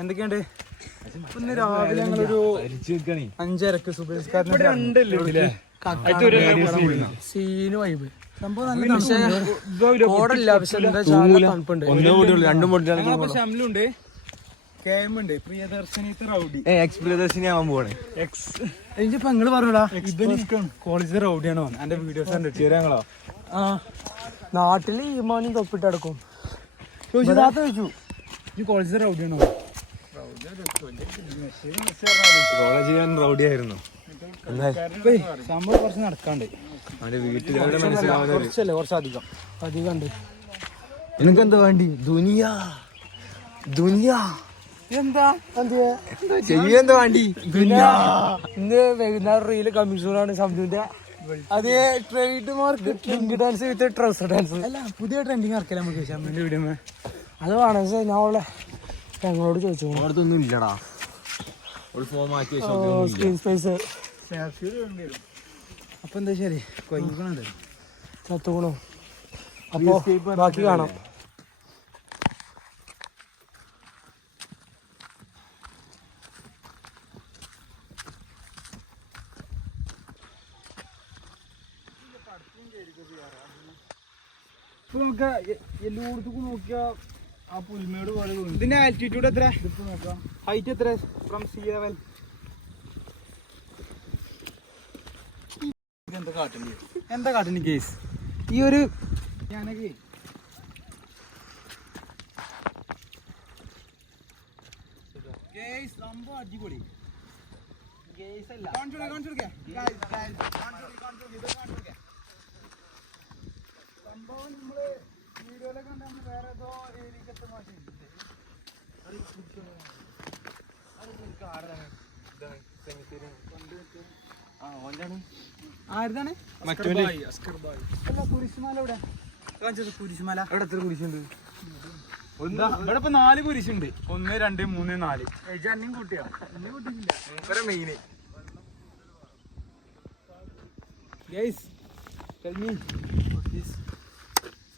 എന്തൊക്കെയുണ്ട്? ഇന്ന് രാവിലെ ഞങ്ങളൊരു 5:30 സീന് വൈബ് സംഭവം നല്ല ഓടല്ല. പക്ഷെ എന്താ തണുപ്പുണ്ട്. ഷംലുണ്ട്, കേമുണ്ട്, പ്രിയദർശിനി റൗഡി എക്സ്പ്രിയദർശിനി ആവാൻ പോവാണ്. ഇപ്പൊ നിങ്ങള് പറഞ്ഞോടാ കോളേജിലെ റൗഡിയാണോ? എന്റെ വീഡിയോസ് കണ്ടിട്ട് ആ നാട്ടില് ഈ മോനും തൊപ്പിട്ട് അടക്കും ചോദിച്ചു ഈ കോളേജിലെ റൗഡിയാണോ? കോളേജ് റൗഡി ആയിരുന്നു. സംഭവം കുറച്ച് നടക്കാണ്ട് അവന്റെ വീട്ടിൽ മനസ്സിലാവുന്ന കുറച്ചധികം ഉണ്ട്. എനിക്കെന്താ വേണ്ടി? ദുനിയാ ദുനിയാ എന്താ ചെയ്യാ വേണ്ടി? ദുനിയാ ഇന്ന് വൈകുന്നേരം റീല് കമ്മീഷനാണ് സംജുവിന്റെ. അതേ trade mark link dance with trouser dance അല്ല, പുതിയ ട്രെൻഡിങ് ഇറക്കല നമുക്ക് ഷമ്മിന്റെ വീഡിയോ. അത് വേണം സാർ. ഞാൻ അവളെ ഞങ്ങളോട് ചോദിച്ചു അവിടത്തൊന്നും ഇല്ലടാ. സ്ക്രീൻ സ്പേസ് അപ്പൊ എന്താ ശരി കൊയ്ക്കണത് ചത്തുകണോ? അപ്പൊ ബാക്കി കാണാം. ഇപ്പൊ നമുക്ക് എല്ലായിടത്തും നോക്കിയാ ആ പുൽമേട് പോലെ തോന്നി. ഇതിന്റെ ആൽറ്റിറ്റ്യൂഡ് എത്ര? നോക്കാം. ഹൈറ്റ് എത്ര ഫ്രം സീ ലെവൽ? എന്താ കാട്ടിന് കേസ് ഈ ഒരു ഞാനൊക്കെ സംഭവം അടിപൊളി. സംഭവം നമ്മള് വീഡിയോയിലൊക്കെ കണ്ട വേറെ ഏതോ ഏരിയക്കത്തെ മാറ്റി ആരുതാണ്? കുരിശുമാല ഇവിടെ കുരിശുമാല ഇവിടെ എത്ര കുരിശുണ്ട്? ഇവിടെ ഇപ്പൊ 4 കുരിശുണ്ട്. 1 2 3 4. എന്നും കൂട്ടിയാ എന്നെ കൂട്ടിയില്ല. മെയിന്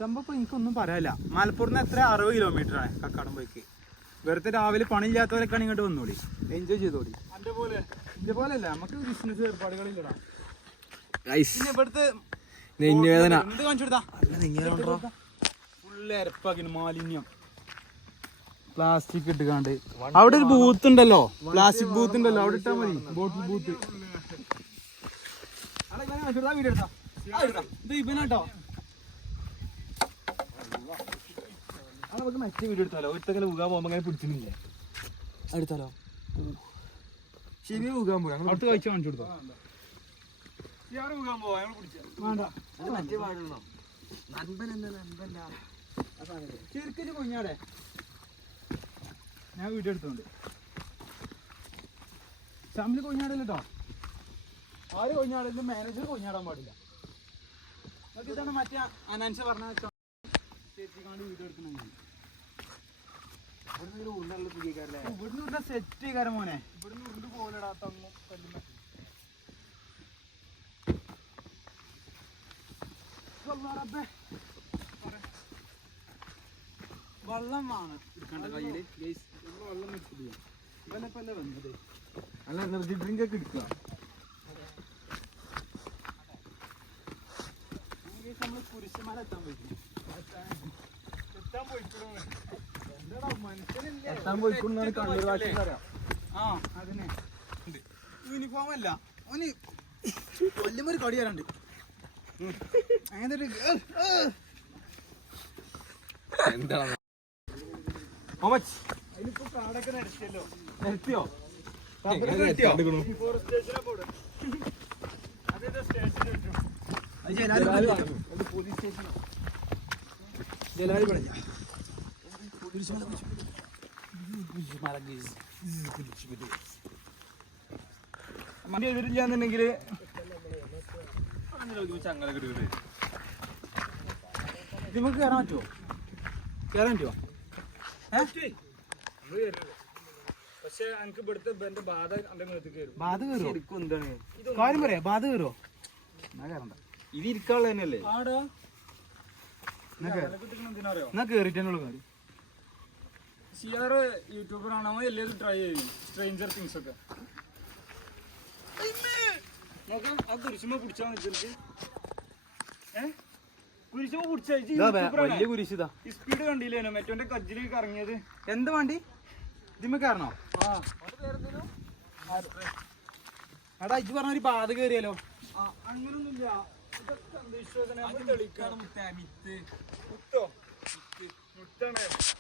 സംഭവം എനിക്കൊന്നും പറയാനില്ല. മലപ്പുറത്ത് എത്ര 60 കിലോമീറ്റർ ആണ് കക്കാടംപൊയ്ക്ക്. വെറുതെ രാവിലെ പണിയില്ലാത്തവരൊക്കെ ഇങ്ങോട്ട് വന്നോളി, എൻജോയ് ചെയ്തോളി. ഇതേപോലെ അല്ല നമുക്ക് ബിസിനസ് ഏർപ്പാടുകളില്ലടാ. ഇവിടുത്തെ എന്ത് കാണിച്ചു ഫുള്ള് എരപ്പാക്കിന് മാലിന്യം പ്ലാസ്റ്റിക് ഇട്ടുകാണ്ട്. അവിടെ ഒരു ബൂത്ത് ഉണ്ടല്ലോ, പ്ലാസ്റ്റിക് ബൂത്ത് ഉണ്ടല്ലോ, അവിടെ ഇട്ടാ മതി. ബോട്ടിൽ ബൂത്ത് വീഡിയോ എടുത്താ ഇവനാട്ടോ. നമുക്ക് മറ്റേ വീഡിയോ എടുത്താലോ? ഒരുത്തങ്ങനെ ഊകാൻ പോകുമ്പോ അങ്ങനെ പിടിച്ചിട്ടില്ലേ? എടുത്താലോ? ശരി ഊകാൻ പോകാം. അടുത്ത് കഴിച്ച് കാണിച്ചു കൊടുത്തോ? ശരിക്കും കൊഞ്ഞാടെ ഞാൻ വീഡിയോ എടുത്തോണ്ട് ഫാമിലി കൊഞ്ഞാടല്ലോ. ആര് കൊഞ്ഞാടലും മാനേജർ കൊഞ്ഞാടാൻ പാടില്ല. ഇതാണ് മറ്റേ അനാൻസ് പറഞ്ഞ വീഡിയോ എടുക്കണമെങ്കിൽ ഇവിടുന്ന് സെറ്റ് കാരം മോനെ. ഇവിടുന്ന് ഉരുണ്ട് പോലെടാത്തങ്ങും വെള്ളമാണ് എടുക്കേണ്ട കയ്യില്. വെള്ളം എടുത്തില്ല. ഇവനെപ്പല്ലേ വന്നത്? നല്ല എനർജി ഡ്രിങ്ക് ഒക്കെ എടുക്കുക. നമ്മള് കുരിശുമല എത്താൻ പോയിട്ടുണ്ട്. യൂണിഫോം അല്ല ഓന് വല്യമ്മൊരു കടി തരാണ്ട്. അങ്ങനെ അതിലിപ്പോ കാടൊക്കെ നിരത്തിയല്ലോ. നിരത്തിയോ? പോലീസ് സ്റ്റേഷനോ? ജലാലി പറഞ്ഞ മണ്ടി എതിരില്ലാന്നുണ്ടെങ്കില് നമുക്ക് കയറാൻ പറ്റുമോ? കയറാൻ പറ്റുമോ? പക്ഷെ എനിക്ക് ഇവിടുത്തെ ബാധ ബാധ കയറുമോ? കാര്യം പറയാ, ബാധ കയറുമോ? എന്നാ കയറണ്ട. ഇത് ഇരിക്കാനുള്ള തന്നെയല്ലേ? എന്നാ കേറിട്ടുള്ള കാര്യം സിയാറ് യൂട്യൂബറാണ്, അവൻ എല്ലാവരും ട്രൈ ചെയ്യും സ്ട്രേഞ്ചർ തിങ്സ് ഒക്കെ. നോക്കാം ആ കുരിശുമ്പോ പിടിച്ചാൽ മതി. കുരിശുമ്പോ പിടിച്ച കുരിശിതാ സ്പീഡ് കണ്ടില്ലേനോ മറ്റോന്റെ കജ്ജിലേക്ക് ഇറങ്ങിയത്. എന്ത് വണ്ടി ഇതിമ്മ കയറണോ? എടാ ഇജ്ജ് പറഞ്ഞ ഒരു ബാധ കയറിയാലോ? അങ്ങനൊന്നുമില്ല, ഇതൊക്കെ അന്ധവിശ്വാസം.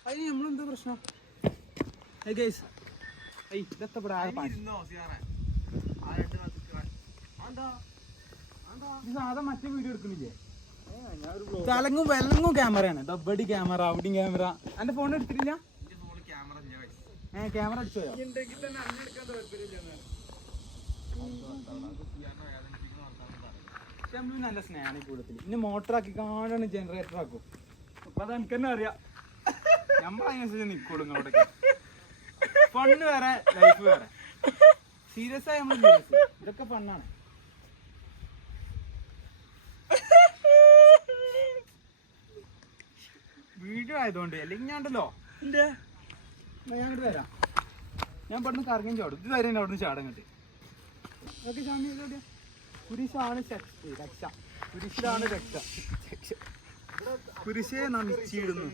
അതിന് നമ്മളെന്താ പ്രശ്നം? ഇതൊക്കെ സാധാ മറ്റേ വീഡിയോ എടുക്കുന്നില്ലേ? തലങ്ങും വെല്ലങ്ങും ക്യാമറയാണ്. ഡബടി ക്യാമറ, അവിടെയും ക്യാമറ. എന്റെ ഫോൺ എടുത്തിട്ടില്ല? ക്യാമറ അടിച്ചോയോ? നല്ല സ്നേഹാണ് ഈ കൂടത്തിൽ. ഇനി മോട്ടറാക്കി കാണാണ് ജനറേറ്റർ ആക്കും. അപ്പൊ അത് എനിക്ക് തന്നെ അറിയാം. നമ്മളതിനനുസരിച്ച് നിക്കോളൂ നിങ്ങളോടൊക്കെ. ഫണ്ണ് വേറെ, ലൈഫ് വേറെ. സീരിയസ് ആയി നമ്മൾ സീരിയസ്. ഇതൊക്കെ ഫണ്ണാണ്. വീഡിയോ ആയതുകൊണ്ട് അല്ലെങ്കിൽ ഞാണ്ടല്ലോ ഞാൻ ഇങ്ങോട്ട് വരാം. ഞാൻ പെട്ടെന്ന് കറങ്ങി ചാടും. ഇത് തരും അവിടുന്ന് ചാടങ്ങട്ട്. അതൊക്കെ ചാമി കുരിശാണ് രക്ഷ. കുരിശിലാണ് രക്ഷ. കുരിശയെ നമിച്ചിടുന്നു.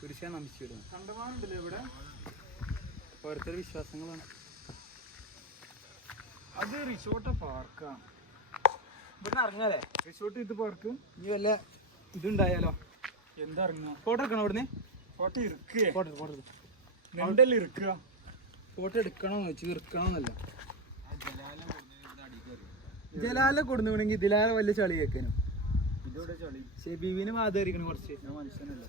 കുരിശയെ നമിച്ചിടുന്നു. കണ്ടമാനുണ്ടല്ലോ ഇവിടെ. ഓരോരുത്തരുടെ വിശ്വാസങ്ങളാണ്. അത് റിസോർട്ട് പാർക്കാണ്. ഇവിടെ ഇറങ്ങാല്ലേ? റിസോർട്ട് ഇത് പാർക്ക്. ഇനി വല്ല ഇതുണ്ടായാലോ? എന്താ ഇറങ്ങുക? ഫോട്ടോ എടുക്കണോ ഇവിടുന്ന്? ഫോട്ടോ ഇരിക്കുക. നെണ്ടല്ലേ ഇരിക്കുക? ഫോട്ടോ എടുക്കണോന്ന് വെച്ചു, ഇരിക്കണമെന്നല്ല. ജലാല കൊടുന്നുണ്ടെങ്കിൽ ഇതിലാലെ വലിയ ചളി കേൾക്കാനും. ഇതോടെ ചളി ഷെബീബിന് വാതിരിക്കണം കുറച്ച്. ഞാൻ മനുഷ്യനല്ല.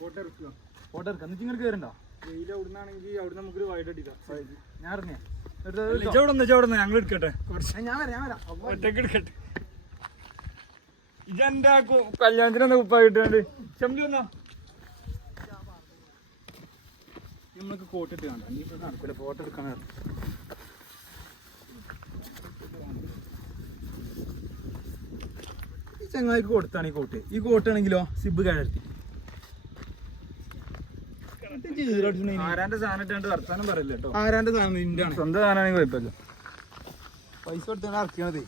ഫോട്ടോ എടുക്കുക. ഫോട്ടോ എടുക്കാം. എന്നിട്ട് നിങ്ങൾ കയറണ്ടോ? വെയിൽ അവിടുന്നാണെങ്കിൽ അവിടെ നമുക്കൊരു വൈഡ് അടിക്കാം. ഞാൻ ഇറങ്ങിയ ഞങ്ങൾ എടുക്കട്ടെ. ഞാൻ വരാം. ഒറ്റക്ക് എടുക്കട്ടെ. ഇതെന്താ കല്യാണത്തിനെന്താ കുപ്പായ കിട്ടാണ്ട്? ചെമ്പി വന്നാ നമ്മൾക്ക് കോട്ടിട്ട് കാണാം. നീ നടക്കൂല. ഫോട്ടോ എടുക്കാൻ ഈ ചങ്ങായിക്ക് കൊടുത്താണ് ഈ കോട്ട്. ഈ കോട്ടാണെങ്കിലോ സിബ് കഴർത്തി. ആരാന്റെ സാധനം ഇട്ടാണ്ട് വർത്താനം പറയില്ല കേട്ടോ. ആരാന്റെ സാധനം നിന്റെ ആണ്. സ്വന്തം സാധനമാണെങ്കിൽ കുഴപ്പമില്ല. പൈസ കൊടുത്താണ് ഇറക്കിയത്.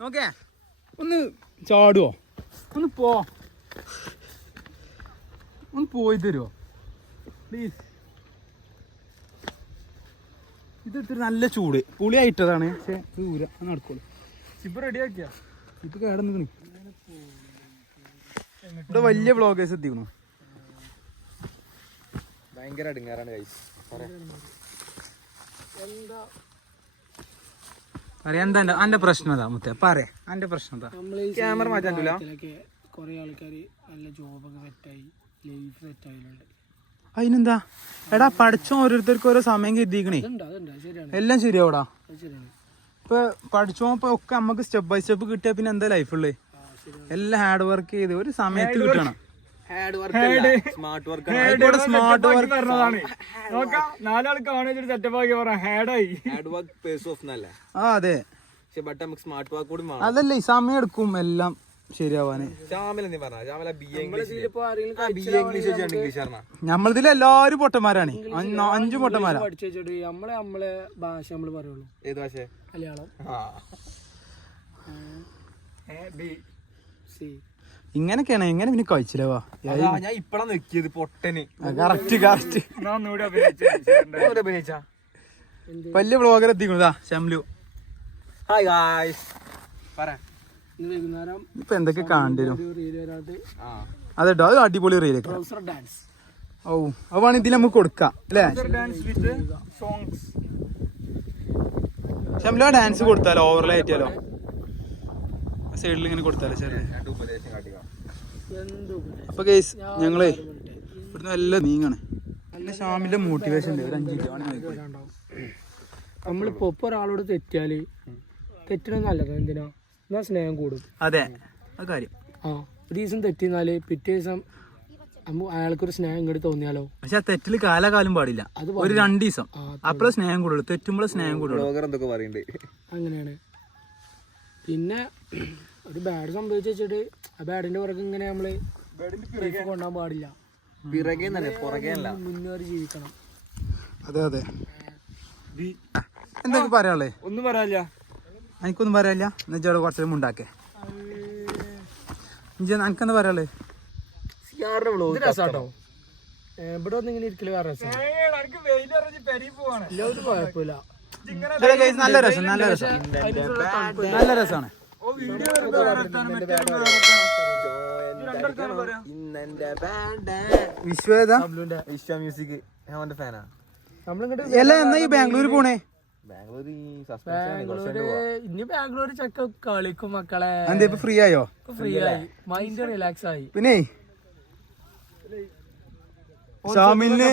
നോക്കേ ഒന്ന് ചാടുവോ? ഒന്ന് പോയി തരുമോ പ്ലീസ്? ഇതെടുത്തിട്ട് നല്ല ചൂട് പുളിയായിട്ടതാണ്. പക്ഷെ ദൂര നടക്കുള്ളൂ. ഇപ്പൊ റെഡി ആക്കിയ ഇപ്പൊ കേടന്ന് ഇവിടെ വലിയ വ്ളോഗേഴ്സ് എത്തിക്കണു. ഭയങ്കര അടുങ്ങാറാണ് കഴിച്ചു. എന്താ അന്റെ പ്രശ്നം എന്താ മുത്തേ? പറയാ അന്റെ പ്രശ്നം എന്താ? ക്യാമറ മാറ്റാൻ കുറെ ആൾക്കാര് നല്ല ജോബൊക്കെ സെറ്റായി, ലൈഫ് സെറ്റായിട്ടുണ്ട്. അതിനെന്താ എടാ? പഠിച്ചോ ഓരോരുത്തർക്കും ഓരോ സമയം കരുതിക്കണേ. എല്ലാം ശരിയാവൂടാ. ഇപ്പൊ പഠിച്ചോ ഒക്കെ നമുക്ക് സ്റ്റെപ്പ് ബൈ സ്റ്റെപ്പ് കിട്ടിയാ പിന്നെ എന്താ ലൈഫുള്ളേ? എല്ലാം ഹാർഡ് വർക്ക് ചെയ്ത് ഒരു സമയത്ത് കിട്ടണം. Smart work. നാലാൾ കാണുന്ന സെറ്റപ്പ് ആക്കി പറയാം. ഹാർഡ് വർക്ക് പേസ് ഓഫ് എന്നല്ല. അതെ. ബട്ട് നമുക്ക് സ്മാർട്ട് വർക്ക് കൂടി അതല്ലേ ഈ സമയം എടുക്കും എല്ലാം ശരിയാവാന്. നമ്മളിതിൽ എല്ലാരും പൊട്ടന്മാരാണ്. 5 പൊട്ടന്മാരാ. നമ്മളെ ഭാഷ നമ്മള് പറയുള്ളൂ. ഏത് ഭാഷ? മലയാളം. ഇങ്ങനൊക്കെയാണ്. എങ്ങനെ പിന്നെ കഴിച്ചില്ലവാ? ഞാൻ ഇപ്പഴാ നോക്കിയത് പൊട്ടന്. കറക്റ്റ് വലിയ ബ്ലോഗർ എത്തിക്കുന്നതാ ഷംലു. Hi guys. പറ വൈകുന്നേരം ഇപ്പൊ എന്തൊക്കെ കാണേണ്ടി അതെട്ടോ. അത് അടിപൊളി റീലൊക്കെ. ഓ അതാണ് ഇതിൽ നമുക്ക് കൊടുക്കാം അല്ലേ? ഷംലു ഡാൻസ് കൊടുത്താലോ? ഓവർലേ ആയിട്ടാലോ? സൈഡിൽ ഇങ്ങനെ കൊടുത്താലോ? ചെറിയ അപ്പൊ കേസ് ഞങ്ങളെ ഇവിടുന്ന് എല്ലാം നീങ്ങാണ്. നല്ല ഷാമിന്റെ മോട്ടിവേഷൻ ഉണ്ട്. ഒരു 5 മിനിറ്റ് നമ്മളിപ്പോ ഒരാളോട് തെറ്റിയാല് തെറ്റണം നല്ലത്. എന്തിനാ? എന്നാ സ്നേഹം കൂടും. അതെ അത് കാര്യം. ഒരു ദിവസം തെറ്റിന്നാല് പിറ്റേ ദിവസം അയാൾക്കൊരു സ്നേഹം ഇങ്ങോട്ട് തോന്നിയാലോ? പക്ഷെ ആ തെറ്റില് കാലാകാലം പാടില്ല. ഒരു 2 ദിവസം അപ്പോഴേ സ്നേഹം കൂടുള്ളൂ. തെറ്റുമ്പോഴേ സ്നേഹം കൂടുള്ളൂ. എന്തൊക്കെ പറയുന്നുണ്ട്. അങ്ങനെയാണ്. പിന്നെ ഒരു ബാഡ് സംഭവിച്ചു വെച്ചിട്ട് ആ ബാഡിന്റെ പുറകെ ഇങ്ങനെ നമ്മള് ലൈഫ് കൊണ്ടുപോകാൻ പാടില്ല. മുന്നേറി ജീവിക്കണം. അതെ അതെ. എന്തൊക്കെ പറയാനുള്ളേ? ഒന്നും പറയാനില്ല. എനിക്കൊന്നും പറയാനില്ല. എന്നുവെച്ചാൽ കുറച്ചേരം ഉണ്ടാക്കേ. എനിക്കെന്താ പറയാനുള്ളേ? രസാട്ടോ ഇവിടെ ഒന്നും ഇങ്ങനെ ഇരിക്കല് വേറെ രസം. കുഴപ്പമില്ല. നല്ല രസം, നല്ല രസം, നല്ല രസമാണ്. വിശ്വ മ്യൂസിക് ഫാനാ. എന്നാ ഈ ബാംഗ്ലൂർ പോണേ? ഇനി ബാംഗ്ലൂർ ചക്ക കളിക്കും മക്കളെ. ഫ്രീ ആയോ? ഫ്രീ ആയി, മൈൻഡ് റിലാക്സ് ആയി. പിന്നെ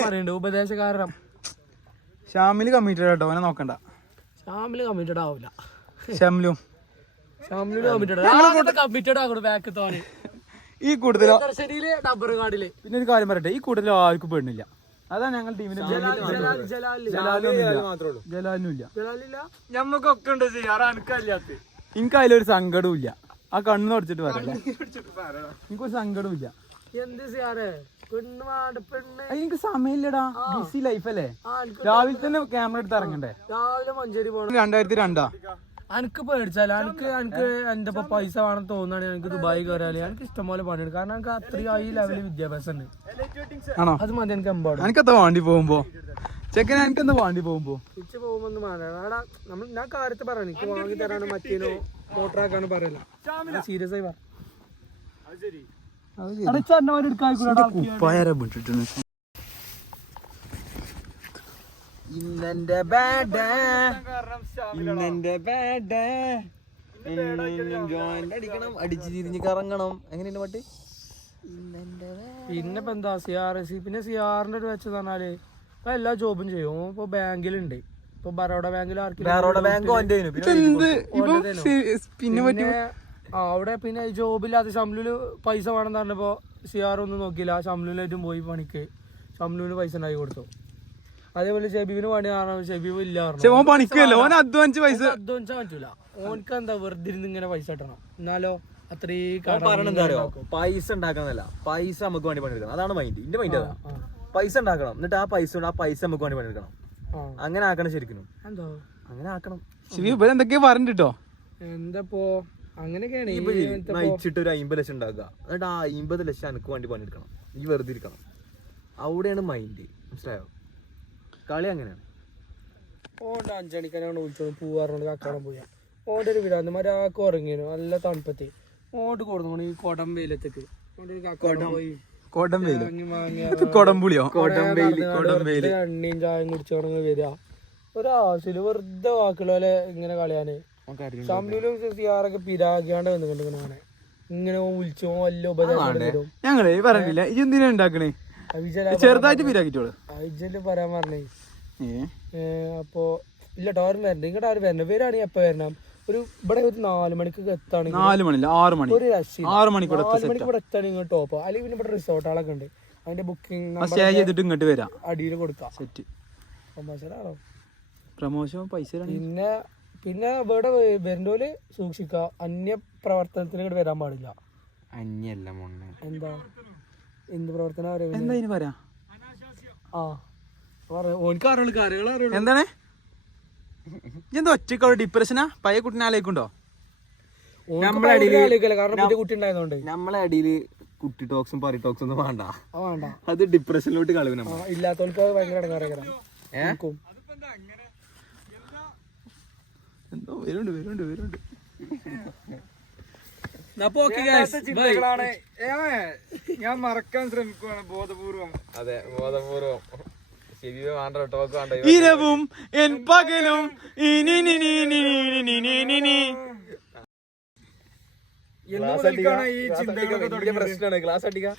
പറയുന്നുണ്ട് ഉപദേശകാരണം. ഷാമില് കമ്മിറ്റഡ് കേട്ടോ, അവനെ നോക്കണ്ട. ഷാമില് കമ്മിറ്റഡ് ആവില്ല. ഷംലും കമ്മിറ്റഡ് ആകണം ബാക്ക് തോന്നി. ഈ കൂട്ടത്തിലോ ഡബർ കാർഡില്. പിന്നെ ഒരു കാര്യം പറയട്ടെ, ഈ കൂട്ടത്തിലോ ആർക്കും പെണ്ണില്ല. അതാണ് ഞങ്ങൾ ടീമിന്റെ ജലാലിനും ഇല്ല. ഞമ്മക്കൊക്കെ ഉണ്ട് ചെയ്യാറാണിക്കല്ലാത്ത. എനിക്ക് അതിലൊരു സങ്കടവും ഇല്ല. ആ കണ്ണ് തുടച്ചിട്ട് പറയല്ലേ, എനിക്കൊരു സങ്കടവും ഇല്ല. എന്ത് ചെയ്യാറേ പെണ്ണ് എനിക്ക് സമയമില്ലടാ, ബിസി ലൈഫ് അല്ലേ. രാവിലെ തന്നെ ക്യാമറ എടുത്ത് ഇറങ്ങണ്ടേ. രാവിലെ മഞ്ചേരി പോകണം. 2002 എനിക്ക് പേടിച്ചാല് എനിക്ക് എന്റെ ഇപ്പൊ പൈസ വേണം തോന്നുകയാണെങ്കിൽ എനിക്ക് ദുബായി കയറിയാല് എനിക്ക് ഇഷ്ടംപോലെ പണിയുണ്ട്. കാരണം എനിക്ക് അത്രയും ഹൈ ലെവലിൽ വിദ്യാഭ്യാസം ഉണ്ട്. ആണോ? അത് മതി എനിക്ക് എമ്പാടും. എനിക്കെന്താ വാണ്ടി പോകുമ്പോ ചെക്കൻ, എനിക്കെന്താ വാണ്ടി പോകുമ്പോ തിരിച്ചു പോകുമ്പോ ഒന്നും വേണ്ട. ഞാൻ കാര്യത്ത് പറയാം, എനിക്ക് വാങ്ങി തരാണ് മറ്റേനോ മോട്ടറാക്കാണ് പറയല. സീരിയസ് ആയി പറ. അടിച്ചു തിരിഞ്ഞ് കറങ്ങണം. എങ്ങനെയുണ്ട് പാട്ട്? പിന്നെ ഇപ്പൊ എന്താ പിന്നെ സിആറിന്റെ ഒരു വെച്ച് പറഞ്ഞാല് ഇപ്പൊ എല്ലാ ജോബും ചെയ്യും. ഇപ്പൊ ബാങ്കിലുണ്ട്. ഇപ്പൊ ബറോഡ ബാങ്കിൽ പിന്നെ അവിടെ പിന്നെ ജോബില്ലാത്ത ഷംലുല് പൈസ വേണമെന്ന് പറഞ്ഞപ്പോ സിആർ ഒന്നും നോക്കിയില്ല. ഷംലുലായിട്ടും പോയി പണിക്ക്. ഷംലുവിന് പൈസ ഉണ്ടാക്കി കൊടുത്തു. അതേപോലെ ഷെബീബിന് പണി കാണാൻ ഷെബീബ് ഇല്ല അധ്വാനിച്ചാൻ പറ്റൂല. ഓനക്ക് എന്താ വെറുതെ ഇരുന്ന് ഇങ്ങനെ പൈസ കിട്ടണം. എന്നാലോ പൈസ ഉണ്ടാക്കണമെന്നല്ല, പൈസ നമുക്ക് വേണ്ടി പണിയെടുക്കണം. അതാണ് മൈൻഡ്. എന്റെ മൈൻഡ് അതാ. പൈസ ഉണ്ടാക്കണം, എന്നിട്ട് ആ പൈസ നമുക്ക് വേണ്ടി പണിയെടുക്കണം. അങ്ങനെ ആക്കണം. ശരിക്കും എന്തോ അങ്ങനെ ആക്കണം. എന്തൊക്കെയാ പറഞ്ഞിട്ടോ എന്താപ്പോ അങ്ങനെയൊക്കെയാണ്. നയിച്ചിട്ട് ഒരു 50 ലക്ഷം ഉണ്ടാക്കുക, എന്നിട്ട് ആ 50 ലക്ഷം എനിക്ക് വേണ്ടി പണിയെടുക്കണം. ഈ വെറുതെ ഇരിക്കണം. അവിടെയാണ് മൈൻഡ്. മനസ്സിലായോ? കളി അങ്ങനെയാണ്. ഓൻ്റെ 5 മണിക്കാനാണ് വിളിച്ചത് പൂവാറുണ്ട് കക്കാടം പോയാ. ഓൻ്റെ ഒരു വിടാന്ന് ഒരാൾക്ക് ഉറങ്ങിനു നല്ല തണുപ്പത്തി. ഓണ്ട് കൊടുന്നു ഈ കൊടം വെയിലത്തേക്ക് എണ്ണയും ചായം കുടിച്ചോണെങ്കിൽ വരിക. ഒരാവശ്യമില്ല, വെറുതെ വാക്കുള്ള പോലെ ഇങ്ങനെ കളയാന്. ഷംലുലും സിആറൊക്കെ പിരാഗിയാണ്ട് വന്നിട്ടുണ്ടെങ്കിൽ ഇങ്ങനെ വിളിച്ചോ വല്ല ഉപദേശം ഞങ്ങളെ പറഞ്ഞില്ല. ഇതെന്തിനാ ഉണ്ടാക്കണേ? ചെറുതായിട്ട് പിരാക്കിട്ടോളൂ. അയജല് പറയാൻ പറഞ്ഞേ. അപ്പൊ ഇല്ലട്ടോ ആരും വരണ്ട. ഇങ്ങോട്ട് ആരും വരണം. വരാണെങ്കിൽ എപ്പ വരണം? ഒരു ഇവിടെ ഒരു 4 മണിക്ക് എത്താണെങ്കിൽ 4 മണി 6 മണി ഒരു രക്ഷ 6 മണിക്ക് ഇവിടെ എത്താണെങ്കിൽ ഇങ്ങോട്ട് ടോപ്പോ. അല്ലെങ്കിൽ പിന്നെ ഇവിടെ റിസോർട്ടുകളൊക്കെ ഉണ്ട്. അതിന്റെ ബുക്കിംഗ് ചെയ്തിട്ട് ഇങ്ങോട്ട് വരാം. അടിയിൽ കൊടുക്കാം. സെറ്റ് പ്രമോഷൻ പൈസ. പിന്നെ ഇവിടെ വരുന്നോല് സൂക്ഷിക്കുക. അന്യ പ്രവർത്തനത്തിന് ഇങ്ങോട്ട് വരാൻ പാടില്ല. അന്യല്ല എന്താ എന്ത് പ്രവർത്തനം പറയാ? എന്താണ് എന്താ ഒറ്റക്കോ ഡിപ്രഷനാ? പഴയ കുട്ടിനെ ആലോചിക്കുണ്ടോ? നമ്മളെ കുട്ടി ഉണ്ടായതുകൊണ്ട് നമ്മളെ അടിയില് കുട്ടി ടോക്സും പറി ടോക്സും ഒന്നും വേണ്ട. അത് ഡിപ്രഷനിലോട്ട് കളയും. ഇല്ലാത്തവർക്ക് ഭയങ്കര ഇടങ്ങാറേക്കരം. എന്തോ വരുന്നുണ്ട്. ഞാൻ മറക്കാൻ ശ്രമിക്കുവാണ് ബോധപൂർവം. അതെ, ബോധപൂർവം. ഇരവും എൻ പകലും പ്രശ്നമാണ് ക്ലാസ് അടിക്കാൻ.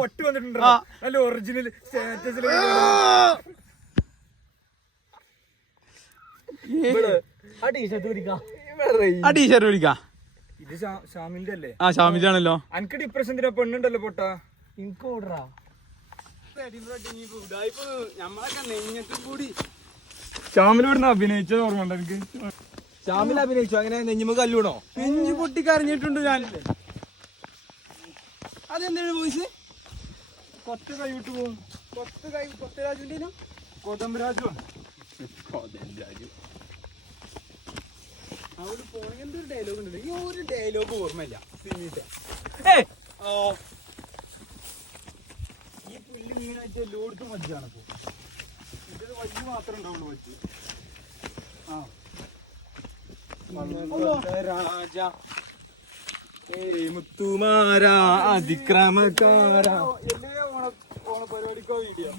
വട്ട് വന്നിട്ടുണ്ടോ? അല്ല ഒറിജിനൽ സ്റ്റാറ്റസിൽ ടീഷർട്ട് പിടിക്കാം. ഇത് ഷാമിലിന്റെ അല്ലേ? ആ ഷാമിലാണല്ലോ. എനിക്ക് ഡിപ്രഷൻ പെണ്ണുണ്ടല്ലോ പൊട്ടാ. എനിക്ക് ഓർഡറാ നമ്മളൊക്കെ നെഞ്ഞത്തും കൂടി ശ്യാമിലോടുന്ന് അഭിനയിച്ചത് ഓർമ്മ ഉണ്ട് എനിക്ക്. ശ്യാമിൽ അഭിനയിച്ചു അങ്ങനെ നെഞ്ഞുമ്പോ കല്ലൂണോ? നെഞ്ഞ് പൊട്ടി കരഞ്ഞിട്ടുണ്ട് ഞാൻ. അതെന്താണ് വോയിസ്? കൊത്ത കൈ വിട്ടു പോകും. കൊത്തരാജുവിന്റെ കൊതംരാജു അവിടെ പോണെങ്കിൽ എന്തൊരു ഡയലോഗ് ഉണ്ട്. ഈ ഒരു ഡയലോഗ് ഓർമ്മയില്ല. പിന്നീട് ഈ പുല്ല് മീനായിട്ട് എല്ലായിടത്തും വജ്ജാണ് ഇപ്പൊ. ഇതൊരു വജ്ജ് മാത്രമേ ഉണ്ടാവുള്ളൂ. വജ്ജ് രാജ മുത്തുമാരാ അതിക്രമക്കാരാ ഓണപരിപാടിക്കോ വീഡിയോ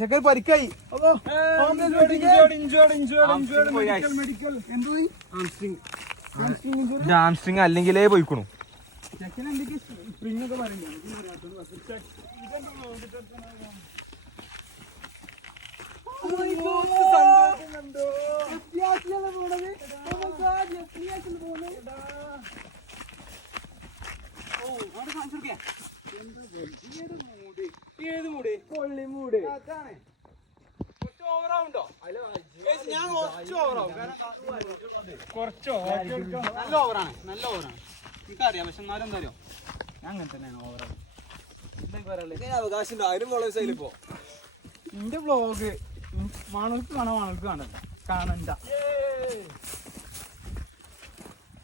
ചെക്കൻ പരിക്കായി. ഹാംസ്ട്രിങ് അല്ലെങ്കിലേ പോയിക്കണു. ചെക്കൻ എന്തൊക്കെ സ്പ്രിങ് ഒക്കെ പറയുന്നത് ഏത് മൂട്? കൊള്ളി മൂട്. അതാണ് കുറച്ച് ഓവറാവുണ്ടോ? ഞാൻ കുറച്ച് ഓവറാവും. കുറച്ചോ നല്ല ഓവറാണ്. നല്ല ഓവറാണ് എനിക്കറിയാം. പക്ഷെ എന്നാലും എന്താ അറിയോ, ഞാൻ അങ്ങനെ തന്നെയാണ് ഓവറാണ്. അവകാശം ആയിരം ഫോളോവേഴ്സ് ആയിപ്പോ. എന്റെ വ്ളോഗ് മണക്ക് കാണണ്ട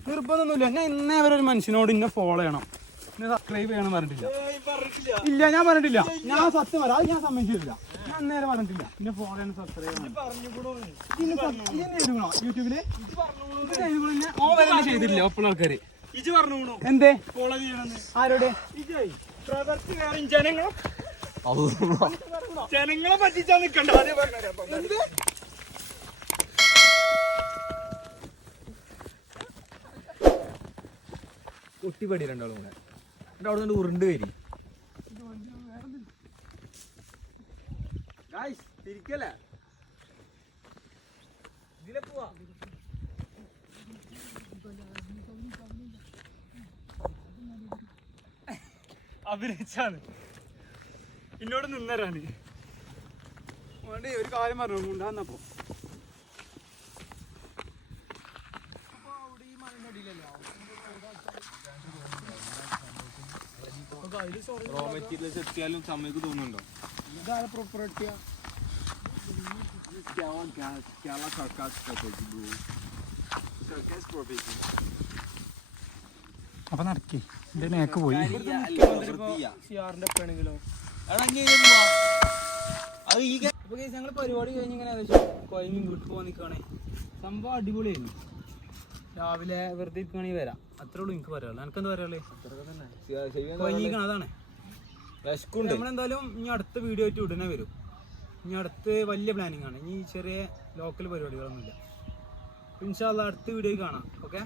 നിർബന്ധമൊന്നുമില്ല. ഞാൻ ഇന്നേ വരെ ഒരു മനുഷ്യനോട് ഇന്നെ ഫോളോ ചെയ്യണം, ഇന്നെ സബ്സ്ക്രൈബ് ചെയ്യണം പറഞ്ഞിട്ടില്ല. ഇല്ല ഞാൻ പറഞ്ഞിട്ടില്ല. ഞാൻ സത്യം പറയാം, അത് ഞാൻ സമ്മതിച്ചിട്ടില്ല. ഞാൻ നേരെ പറഞ്ഞിട്ടില്ല ഇന്നെ ഫോളോ ചെയ്യണം, സബ്സ്ക്രൈബ് ചെയ്യണം. യൂട്യൂബില് ചെയ്തിട്ടില്ല. ഒപ്പുള്ള ആൾക്കാര് എന്തേ ഫോളോ ചെയ്യണമെന്ന് ആരോടെ ജനങ്ങളെ പറ്റിച്ചാ നിക്കണ്ട. ഒട്ടിപ്പടി രണ്ടാളും കൂടെ അവിടെ നിന്ന് ഉരുണ്ട് വരി. തിരിക്കല്ലേ ഇതിലെ പോവാ. അഭിനയിച്ചാണ് എന്നോട് നിന്നരാണ് വേണ്ടി ഒരു കാര്യം പറഞ്ഞു ഉണ്ടാന്നപ്പോ റോ മെറ്റീരിയൽസ് എത്തിയാലും സമയത്ത് തോന്നുന്നുണ്ടോ? ഇതാണ് പ്രോപ്പർട്ടിയാ. അപ്പൊ നടക്കി എന്റെ നേക്ക് പോയി. ഞങ്ങൾ പരിപാടി കഴിഞ്ഞ് ഇങ്ങനെ ഏകദേശം കൊയങ്ങി വീട്ടിൽ പോകാൻ നിൽക്കുകയാണെ. സംഭവം അടിപൊളിയായിരുന്നു. രാവിലെ വെറുതെ ഇരിക്കുകയാണെങ്കിൽ വരാം. അത്രേ ഉള്ളൂ എനിക്ക് പറയാനുള്ളൂ. എനിക്കെന്താ പറയാനുള്ളത്? കൊയങ്ങിക്കണം, അതാണ്. നമ്മളെന്തായാലും ഇനി അടുത്ത വീഡിയോ ആയിട്ട് ഉടനെ വരും. ഇനി അടുത്ത് വലിയ പ്ലാനിങ് ആണ്. ഇനി ചെറിയ ലോക്കൽ പരിപാടികളൊന്നുമില്ല. ഇൻഷാ അല്ലാഹ് അടുത്ത വീഡിയോ കാണാം. ഓക്കെ.